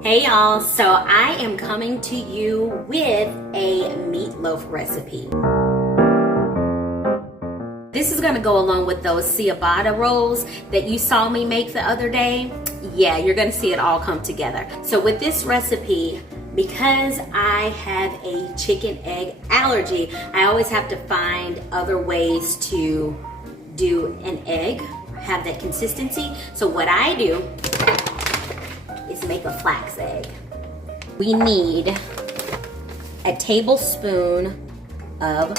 Hey y'all, so I am coming to you with a meatloaf recipe. This is gonna go along with those ciabatta rolls that you saw me make the other day. Yeah, you're gonna see it all come together. So with this recipe, because I have a chicken egg allergy, I always have to find other ways to do an egg, have that consistency. So what I do is make a flax egg. We need a tablespoon of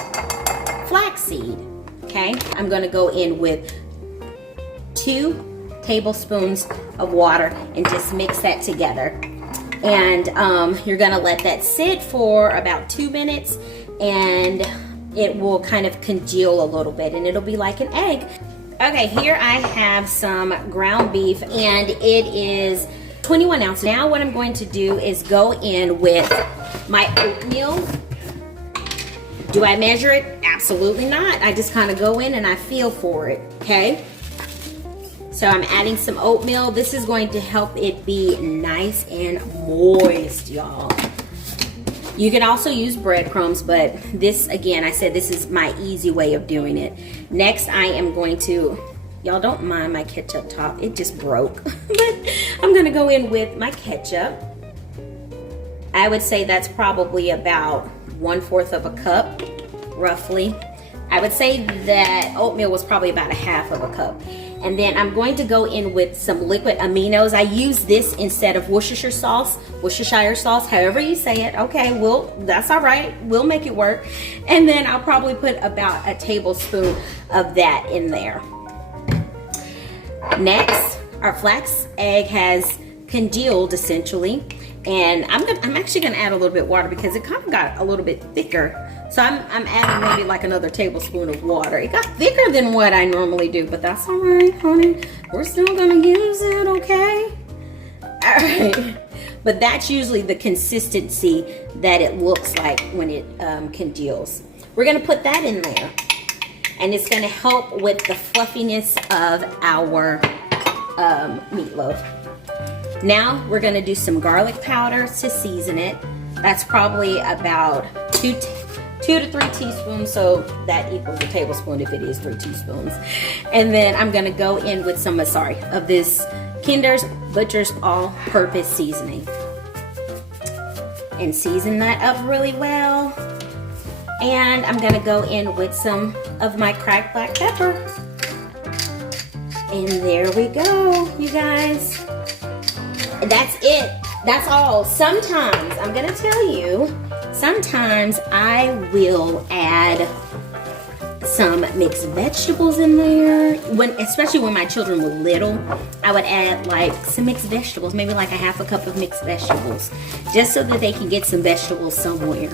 flaxseed, okay? I'm gonna go in with 2 tablespoons of water and just mix that together. And you're gonna let that sit for about 2 minutes and it will kind of congeal a little bit and it'll be like an egg. Okay, here I have some ground beef and it is 21 ounces. Now what I'm going to do is go in with my oatmeal. Do I measure it? Absolutely not. I just kind of go in and I feel for it, okay? So I'm adding some oatmeal. This is going to help it be nice and moist, y'all. You can also use breadcrumbs, but this, again, I said this is my easy way of doing it. Next, I am going to, y'all don't mind my ketchup top, it just broke. But I'm gonna go in with my ketchup. I would say that's probably about 1/4 of a cup, roughly. I would say that oatmeal was probably about 1/2 of a cup. And then I'm going to go in with some liquid aminos. I use this instead of Worcestershire sauce, however you say it. Okay, that's all right. We'll make it work. And then I'll probably put about a tablespoon of that in there. Next, our flax egg has congealed essentially. And I'm actually gonna add a little bit of water because it kind of got a little bit thicker. So I'm adding maybe like another tablespoon of water. It got thicker than what I normally do, but that's all right, honey. We're still gonna use it, okay? All right. But that's usually the consistency that it looks like when it congeals. We're gonna put that in there. And it's gonna help with the fluffiness of our meatloaf. Now we're gonna do some garlic powder to season it. That's probably about 2 to 3 teaspoons, so that equals a tablespoon if it is 3 teaspoons. And then I'm gonna go in with some, of this Kinder's Butcher's All-Purpose Seasoning. And season that up really well. And I'm gonna go in with some of my cracked black pepper. And there we go, you guys. That's it. That's all. Sometimes, I'm gonna tell you, sometimes I will add some mixed vegetables in there. Especially when my children were little, I would add like some mixed vegetables, maybe like 1/2 cup of mixed vegetables, just so that they can get some vegetables somewhere.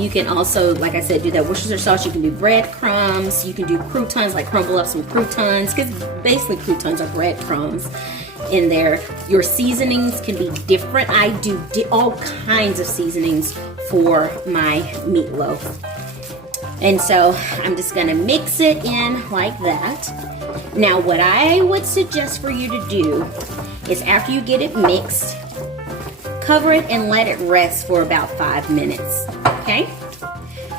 You can also, like I said, do that Worcestershire sauce. You can do breadcrumbs. You can do croutons, like crumble up some croutons, because basically croutons are breadcrumbs in there. Your seasonings can be different. I do all kinds of seasonings for my meatloaf. And so I'm just gonna mix it in like that. Now what I would suggest for you to do is after you get it mixed, cover it and let it rest for about 5 minutes, okay?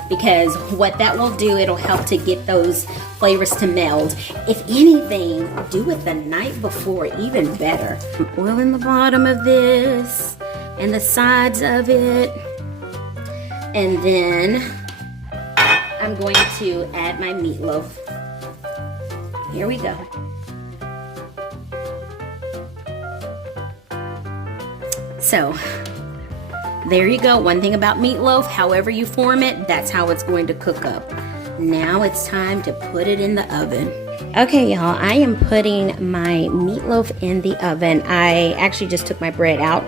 Because what that will do, it'll help to get those flavors to meld. If anything, do it the night before, even better. Oil in the bottom of this and the sides of it. And then I'm going to add my meatloaf. Here we go. So, there you go. One thing about meatloaf, however you form it, that's how it's going to cook up. Now it's time to put it in the oven. Okay, y'all, I am putting my meatloaf in the oven. I actually just took my bread out,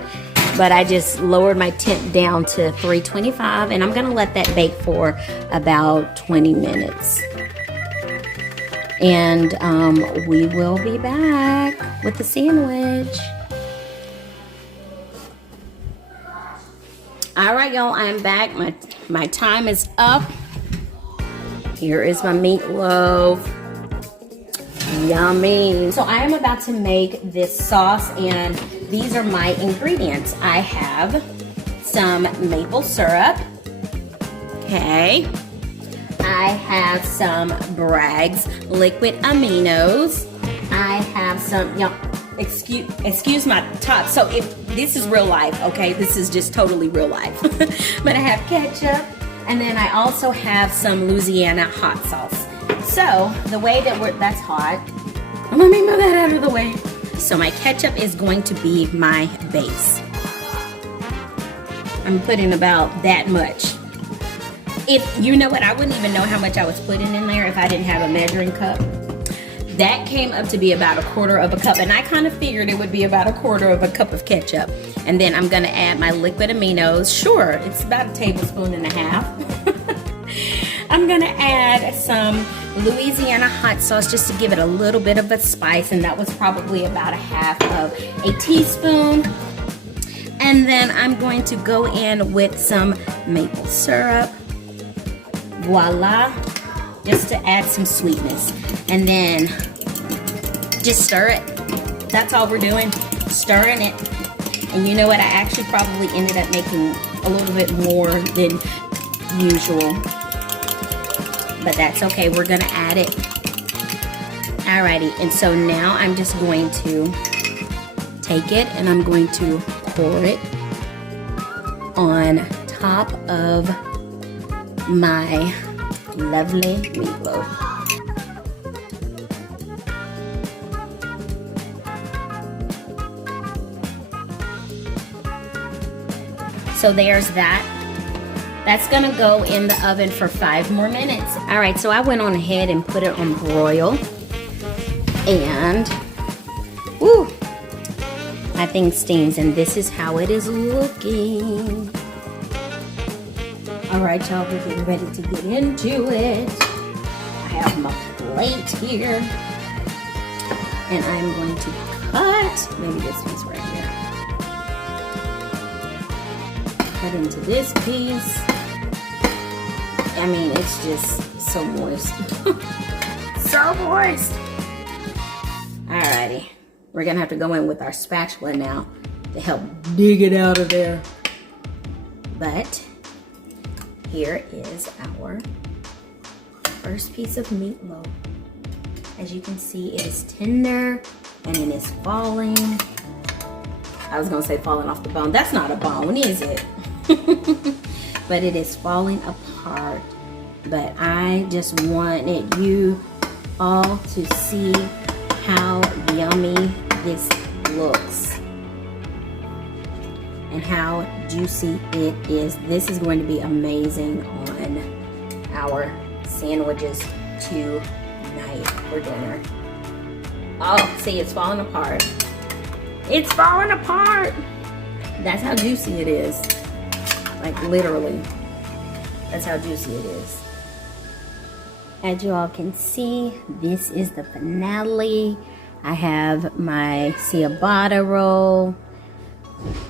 but I just lowered my temp down to 325, and I'm gonna let that bake for about 20 minutes. And we will be back with the sandwich. All right, y'all, I'm back. My time is up. Here is my meatloaf. Yummy. So I am about to make this sauce, and these are my ingredients. I have some maple syrup. Okay. I have some Bragg's liquid aminos. I have some, excuse my top. So if this is real life, okay, this is just totally real life. But I have ketchup, and then I also have some Louisiana hot sauce. So the way that that's hot. Let me move that out of the way. So my ketchup is going to be my base. I'm putting about that much. If you know what, I wouldn't even know how much I was putting in there if I didn't have a measuring cup. That came up to be about 1/4 cup, and I kind of figured it would be about 1/4 cup of ketchup. And then I'm gonna add my liquid aminos. Sure, it's about 1.5 tablespoons. I'm gonna add some Louisiana hot sauce just to give it a little bit of a spice, and that was probably about 1/2 teaspoon. And then I'm going to go in with some maple syrup. Voila, just to add some sweetness. And then just stir it. That's all we're doing, stirring it. And you know what, I actually probably ended up making a little bit more than usual, but that's okay, we're gonna add it. Alrighty, and so now I'm just going to take it and I'm going to pour it on top of my lovely meatloaf. So there's that. That's gonna go in the oven for 5 more minutes. All right, so I went on ahead and put it on broil. And, woo, my thing steams, and this is how it is looking. All right, y'all, we're getting ready to get into it. I have my plate here, and I'm going to cut, maybe this one's right here. Cut into this piece. I mean, it's just so moist. So moist. Alrighty, we're gonna have to go in with our spatula now to help dig it out of there. But here is our first piece of meatloaf. As you can see, it is tender and it is falling. I was gonna say falling off the bone. That's not a bone, is it? But it is falling apart. But I just wanted you all to see how yummy this looks and how juicy it is. This is going to be amazing on our sandwiches tonight for dinner. Oh, see, it's falling apart. It's falling apart. That's how juicy it is. Like literally, that's how juicy it is. As you all can see, this is the finale. I have my ciabatta roll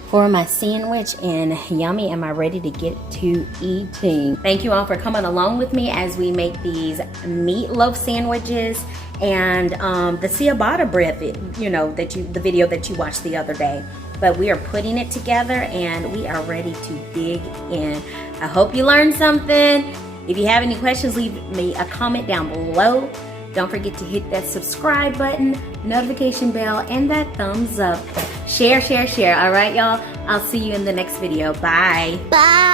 for my sandwich, and yummy, am I ready to get to eating. Thank you all for coming along with me as we make these meatloaf sandwiches and the ciabatta bread, you know, the video that you watched the other day. But we are putting it together and we are ready to dig in. I hope you learned something. If you have any questions, leave me a comment down below. Don't forget to hit that subscribe button, notification bell, and that thumbs up. Share, share, share. All right, y'all? I'll see you in the next video. Bye. Bye.